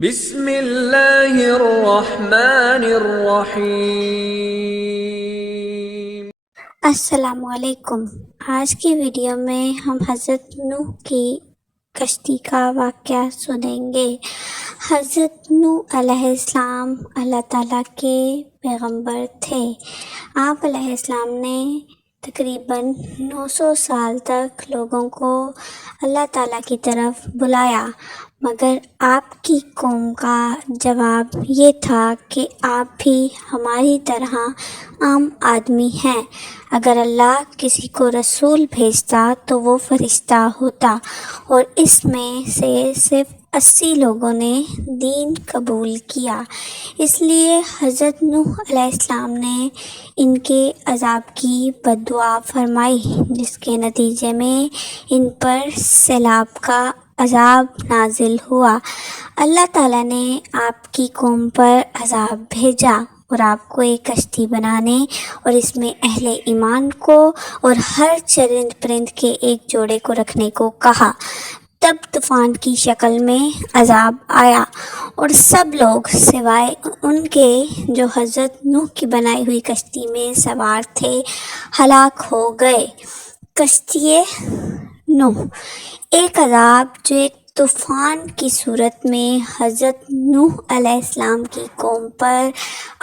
بسم اللہ الرحمن الرحیم۔ السلام علیکم۔ آج کی ویڈیو میں ہم حضرت نوح کی کشتی کا واقعہ سنیں گے۔ حضرت نوح علیہ السلام اللہ تعالیٰ کے پیغمبر تھے۔ آپ علیہ السلام نے تقریباً 900 سال تک لوگوں کو اللہ تعالیٰ کی طرف بلایا، مگر آپ کی قوم کا جواب یہ تھا کہ آپ بھی ہماری طرح عام آدمی ہیں۔ اگر اللہ کسی کو رسول بھیجتا تو وہ فرشتہ ہوتا، اور اس میں سے صرف 80 لوگوں نے دین قبول کیا۔ اس لیے حضرت نوح علیہ السلام نے ان کے عذاب کی بد دعا فرمائی، جس کے نتیجے میں ان پر سیلاب کا عذاب نازل ہوا۔ اللہ تعالیٰ نے آپ کی قوم پر عذاب بھیجا اور آپ کو ایک کشتی بنانے اور اس میں اہل ایمان کو اور ہر چرند پرند کے ایک جوڑے کو رکھنے کو کہا۔ تب طوفان کی شکل میں عذاب آیا اور سب لوگ سوائے ان کے جو حضرت نوح کی بنائی ہوئی کشتی میں سوار تھے ہلاک ہو گئے۔ کشتی نوح، ایک عذاب جو ایک طوفان کی صورت میں حضرت نوح علیہ السلام کی قوم پر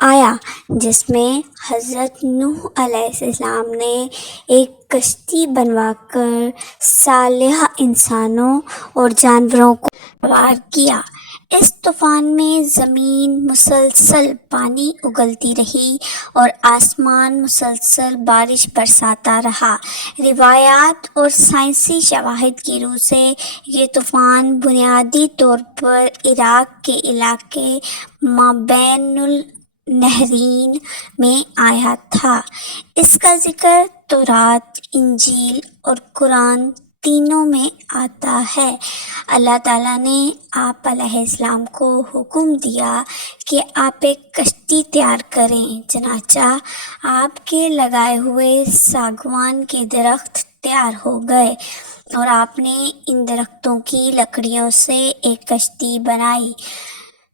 آیا، جس میں حضرت نوح علیہ السلام نے ایک کشتی بنوا کر صالح انسانوں اور جانوروں کو سوار کیا۔ اس طوفان میں زمین مسلسل پانی اگلتی رہی اور آسمان مسلسل بارش برساتا رہا۔ روایات اور سائنسی شواہد کی روح سے یہ طوفان بنیادی طور پر عراق کے علاقے مابین النہرین میں آیا تھا۔ اس کا ذکر تورات، انجیل اور قرآن تینوں میں آتا ہے۔ اللہ تعالیٰ نے آپ علیہ السلام کو حکم دیا کہ آپ ایک کشتی تیار کریں، چنانچہ آپ کے لگائے ہوئے ساگوان کے درخت تیار ہو گئے اور آپ نے ان درختوں کی لکڑیوں سے ایک کشتی بنائی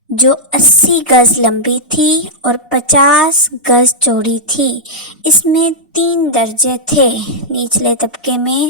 جو 80 گز لمبی تھی اور 50 گز چوڑی تھی۔ اس میں 3 درجے تھے، نچلے طبقے میں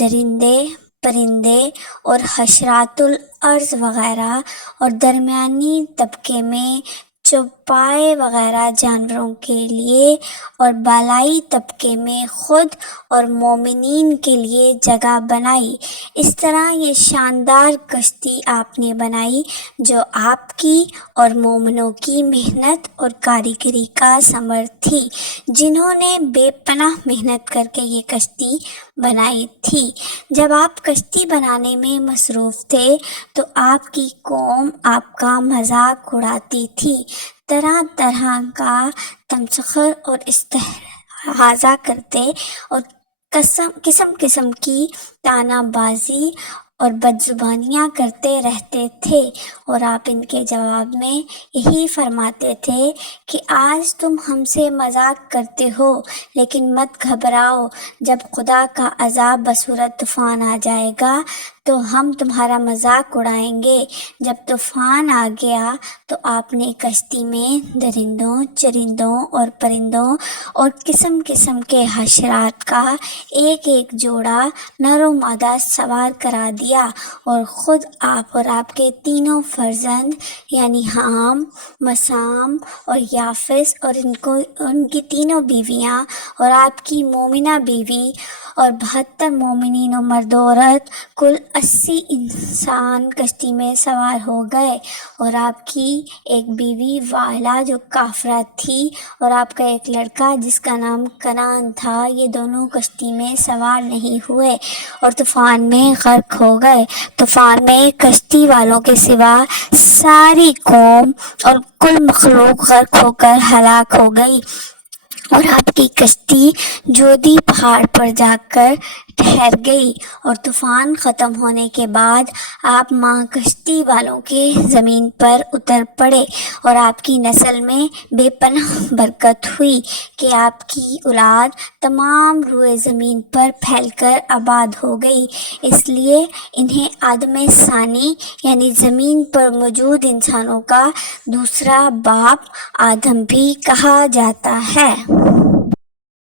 درندے، پرندے اور حشرات الارض وغیرہ، اور درمیانی طبقے میں چوپائے وغیرہ جانوروں کے لیے، اور بالائی طبقے میں خود اور مومنین کے لیے جگہ بنائی۔ اس طرح یہ شاندار کشتی آپ نے بنائی جو آپ کی اور مومنوں کی محنت اور کاریگری کا ثمر تھی، جنہوں نے بے پناہ محنت کر کے یہ کشتی بنائی تھی۔ جب آپ کشتی بنانے میں مصروف تھے تو آپ کی قوم آپ کا مذاق اڑاتی تھی، طرح طرح کا تمسخر اور استہزاء کرتے اور قسم قسم کی طعنہ بازی اور بدزبانیاں کرتے رہتے تھے، اور آپ ان کے جواب میں یہی فرماتے تھے کہ آج تم ہم سے مذاق کرتے ہو، لیکن مت گھبراؤ، جب خدا کا عذاب بصورت طوفان آ جائے گا تو ہم تمہارا مذاق اڑائیں گے۔ جب طوفان آ گیا تو آپ نے کشتی میں درندوں، چرندوں اور پرندوں اور قسم قسم کے حشرات کا ایک ایک جوڑا نر و مادہ سوار کرا دیا، اور خود آپ اور آپ کے تینوں فرزند یعنی حام، مسام اور یافس اور ان کی تینوں بیویاں اور آپ کی مومنہ بیوی اور 72 مومنین و مرد و عورت، کل 80 انسان کشتی میں سوار ہو گئے، اور آپ کی ایک بیوی والا جو کافرہ تھی اور آپ کا ایک لڑکا جس کا نام کنعان تھا، یہ دونوں کشتی میں سوار نہیں ہوئے اور طوفان میں غرق ہو گئے۔ طوفان میں کشتی والوں کے سوا ساری قوم اور کل مخلوق غرق ہو کر ہلاک ہو گئی۔ اور آپ کی کشتی جودی پہاڑ پر جا کر ٹھہر گئی، اور طوفان ختم ہونے کے بعد آپ ماں کشتی والوں کے زمین پر اتر پڑے، اور آپ کی نسل میں بے پناہ برکت ہوئی کہ آپ کی اولاد تمام روئے زمین پر پھیل کر آباد ہو گئی۔ اس لیے انہیں آدم ثانی یعنی زمین پر موجود انسانوں کا دوسرا باپ آدم بھی کہا جاتا ہے۔